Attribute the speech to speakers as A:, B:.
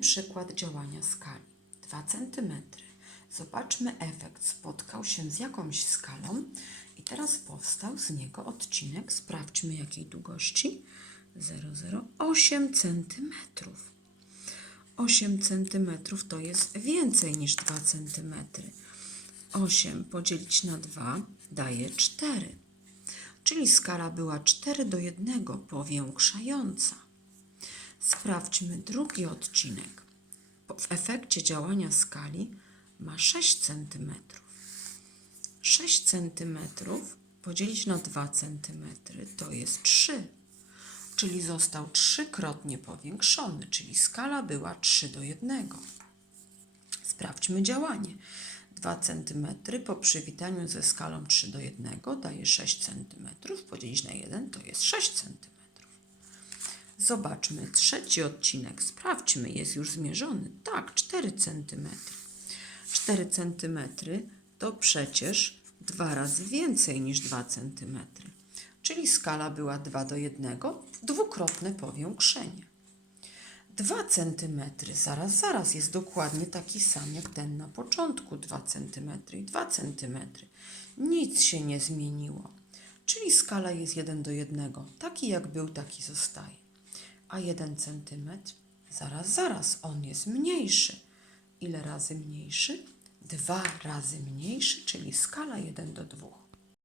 A: Przykład działania skali. 2 cm. Zobaczmy efekt. Spotkał się z jakąś skalą i teraz powstał z niego odcinek. Sprawdźmy jakiej długości. 0,08 cm. 8 cm to jest więcej niż 2 cm. 8 podzielić na 2 daje 4. Czyli skala była 4 do 1 powiększająca. Sprawdźmy drugi odcinek. W efekcie działania skali ma 6 cm. 6 cm podzielić na 2 cm to jest 3. Czyli został trzykrotnie powiększony, czyli skala była 3 do 1. Sprawdźmy działanie. 2 cm po przywitaniu ze skalą 3 do 1 daje 6 cm. Podzielić na 1 to jest 6 cm. Zobaczmy trzeci odcinek. Sprawdźmy, jest już zmierzony. Tak, 4 cm. 4 cm to przecież dwa razy więcej niż 2 cm. Czyli skala była 2 do 1, dwukrotne powiększenie. 2 cm, zaraz, zaraz, jest dokładnie taki sam jak ten na początku. 2 cm i 2 cm. Nic się nie zmieniło. Czyli skala jest 1 do 1. Taki jak był, taki zostaje. A 1 cm, zaraz, zaraz, on jest mniejszy. Ile razy mniejszy? Dwa razy mniejszy, czyli skala 1 do 2.